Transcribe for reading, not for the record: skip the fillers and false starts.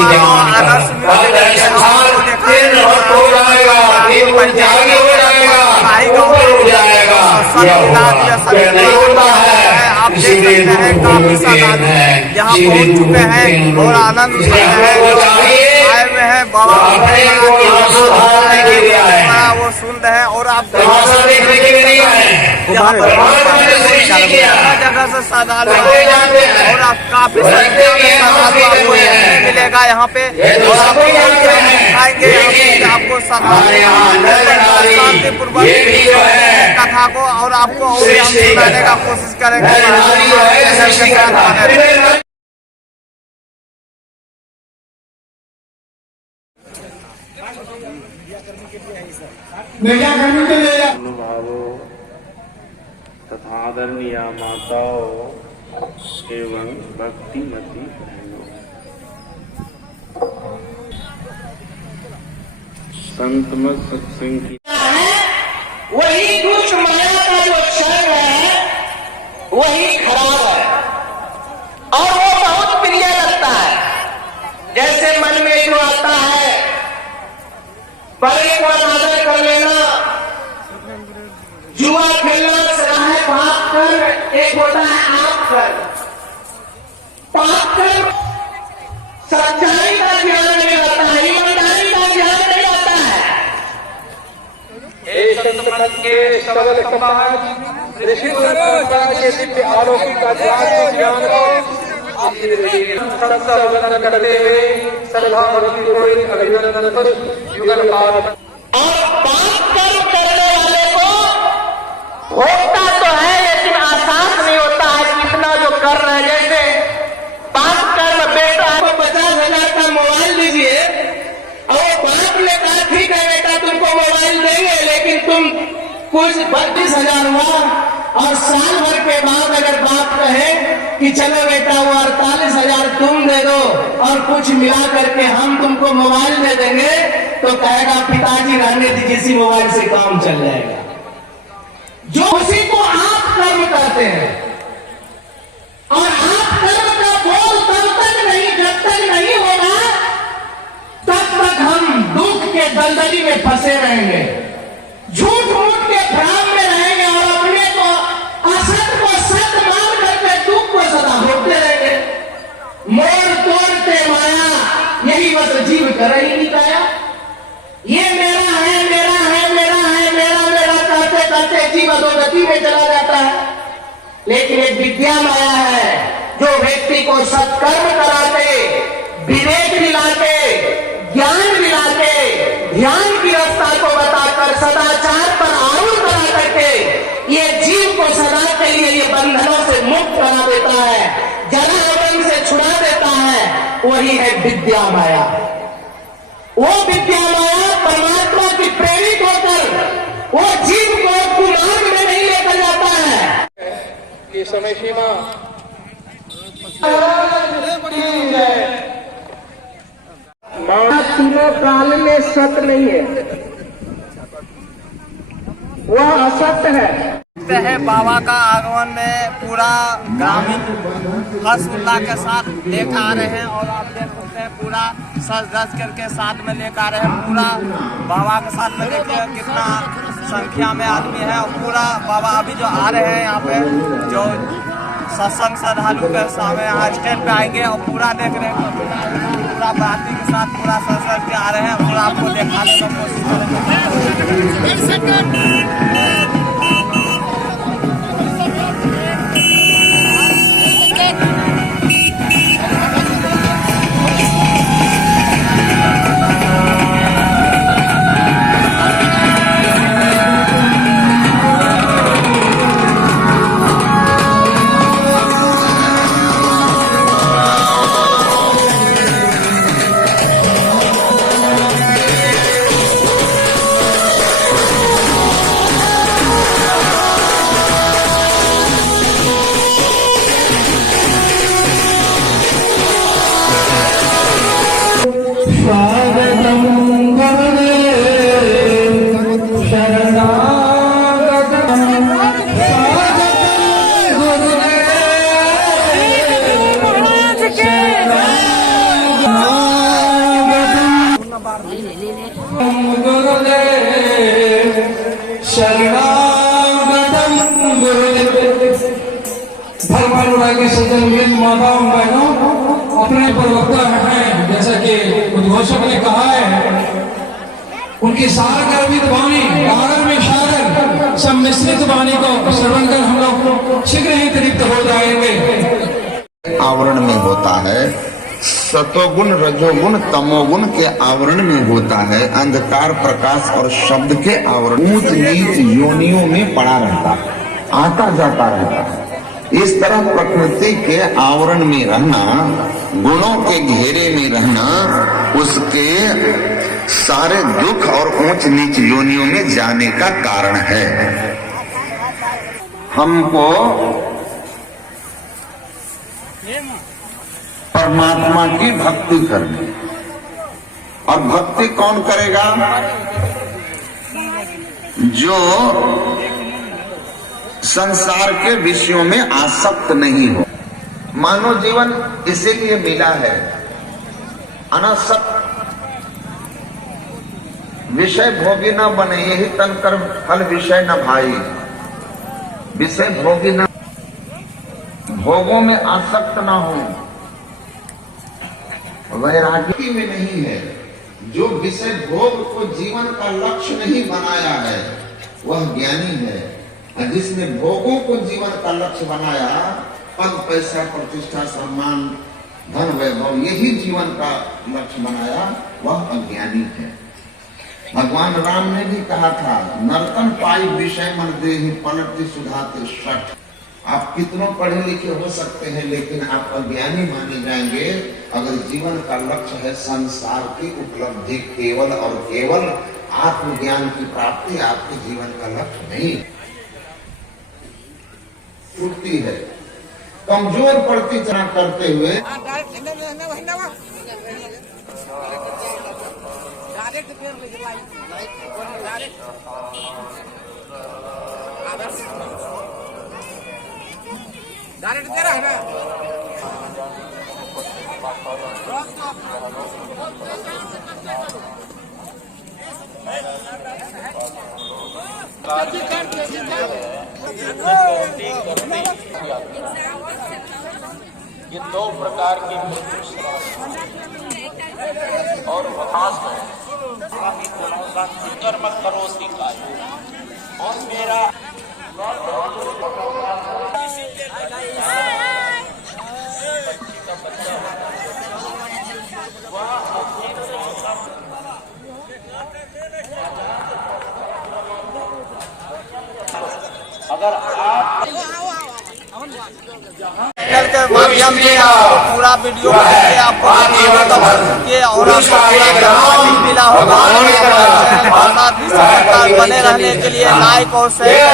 आदर्श आप देख सकते हैं काफी श्रद्धालु यहाँ पहुँच चुके हैं और आनंद आए हुए हैं बाबा वो सुन रहे हैं। और आप यहाँ पर जगह से श्रद्धालु और आप काफी संख्या में श्रद्धालु आपको मिलेगा यहाँ पे। और आप आएंगे आपको शांतिपूर्वक कथा को और आपको और हम सुनाने का कोशिश करेंगे। भावों तथा आदरणीय माताओं एवं भक्तिमती बहनों, संतमत सत्संग की वही दुष्ट माया का जो क्षण है वही खराब है और वो बहुत प्रिय लगता है। जैसे मन में जो आता है बड़े को अनादर कर लेना, जुआ खेलना, सराहे पाप कर, एक होता है आप कर, पाप कर सच्चाई का ज्ञान नहीं आता है, ईमानदारी का ज्ञान नहीं आता है। संत के सबल समाज ऋषि के दिव्य अलौकिक ज्ञान को अभिनंदन करते हुए अभिनंदन युगल और पाप कर्म करने वाले को होता तो है लेकिन आसान नहीं होता है कितना जो कर रहे हैं। जैसे पाप कर्म बेटा आपको 50,000 का मोबाइल दीजिए और बाप ने कहा ठीक है बेटा तुमको मोबाइल देंगे लेकिन तुम कुछ 32,000 हुआ और साल भर के बाद अगर बाप कहे कि चलो बेटा वो 48,000 तुम दे दो और कुछ मिला करके हम तुमको मोबाइल दे देंगे तो कहेगा पिताजी रहने दीजिए, इसी मोबाइल से काम चल जाएगा। जो उसी को आप कर्म करते हैं और आप कर्म का बोल तब तक नहीं होगा तब तक हम दुख के दलदली में फंसे रहेंगे, झूठ मूठ के भ्रम में रहेंगे और अपने को असत को सत मान करके दुख को सदा भोगते रहेंगे। मोड़ तोड़ते माया यही बस जीव कर ही नहीं पाया। ये मेरा है मेरा है मेरा है मेरा मेरा करते करते जीव अधोगति में चला जाता है। लेकिन एक विद्या माया है जो व्यक्ति को सत्कर्म कराते, विवेक दिलाते, ज्ञान दिलाते, ध्यान की रास्ता को बताकर सदाचार पर आरूढ़ करा करके ये जीव को सदा के लिए ये बंधनों से मुक्त करा देता है, जलावन से छुड़ा देता है। वही है विद्या माया। वो विद्या माया परमात्मा की प्रेरित होकर वो जीव को कुमार्ग में नहीं लेकर जाता है। कि समय सीमा तीनों काल में सत्य नहीं है, वह असत्य है। बाबा का आगमन में पूरा ग्रामीण हर्ष उल्लास के साथ लेकर आ रहे हैं और आप देख सकते हैं पूरा सज धज करके साथ में लेकर आ रहे हैं। पूरा बाबा के साथ में देखिए कितना संख्या में आदमी है और पूरा बाबा अभी जो आ रहे हैं यहाँ पे जो सत्संग श्रद्धालु के सामने यहाँ स्टेज पे आएंगे और पूरा देख रहे हैं पूरा बाराती के साथ पूरा सज धज के आ रहे हैं। पूरा आपको दिखाने की कोशिश करेंगे। शरणागतम गुरुदेव। धर्मानुराग के सज्जन वृंद, माताओं बहनों, अपने प्रवक्ता हैं, जैसा कि उद्घोषक ने कहा है, उनकी सार गर्भित वाणी, गागर में शागर, सम्मिश्रित वाणी को श्रवण कर हम लोग शीघ्र ही तृप्त हो जाएंगे। आवरण में होता है, सतोगुण, रजोगुण, तमोगुण के आवरण में होता है अंधकार, प्रकाश और शब्द के आवरण। ऊंच नीच योनियों में पड़ा रहता है, आता जाता रहता है। इस तरह प्रकृति के आवरण में रहना, गुणों के घेरे में रहना, उसके सारे दुख और ऊंच नीच योनियों में जाने का कारण है। हमको परमात्मा की भक्ति करनी, और भक्ति कौन करेगा? जो संसार के विषयों में आसक्त नहीं हो। मानव जीवन इसीलिए मिला है, अनासक्त विषय भोगी न बने, यही तन कर्म फल विषय न भाई। विषय भोगी न, भोगों में आसक्त न हो, वैराग्य में नहीं है। जो विषय भोग को जीवन का लक्ष्य नहीं बनाया है वह ज्ञानी है, और जिसने भोगों को जीवन का लक्ष्य बनाया, पद पैसा प्रतिष्ठा सम्मान धन वैभव यही जीवन का लक्ष्य बनाया, वह अज्ञानी है। भगवान राम ने भी कहा था, नर्तन पाई विषय मन देहि पलटति सुधाते सठ। आप कितनों पढ़े लिखे हो सकते हैं, लेकिन आप अज्ञानी माने जाएंगे अगर जीवन का लक्ष्य है संसार की उपलब्धि केवल और केवल आत्मज्ञान की प्राप्ति। आपके जीवन का लक्ष्य नहीं छूटती है। कमजोर पड़ती चना करते हुए डायरेक्ट दे रहा है ना। ये दो प्रकार की और कर्म करो सिखाए और मेरा अगर आप चैनल के माध्यम से आपको पूरा वीडियो करके आपको और आपको मिला होगा। साथ ही बने रहने के लिए लाइक और शेयर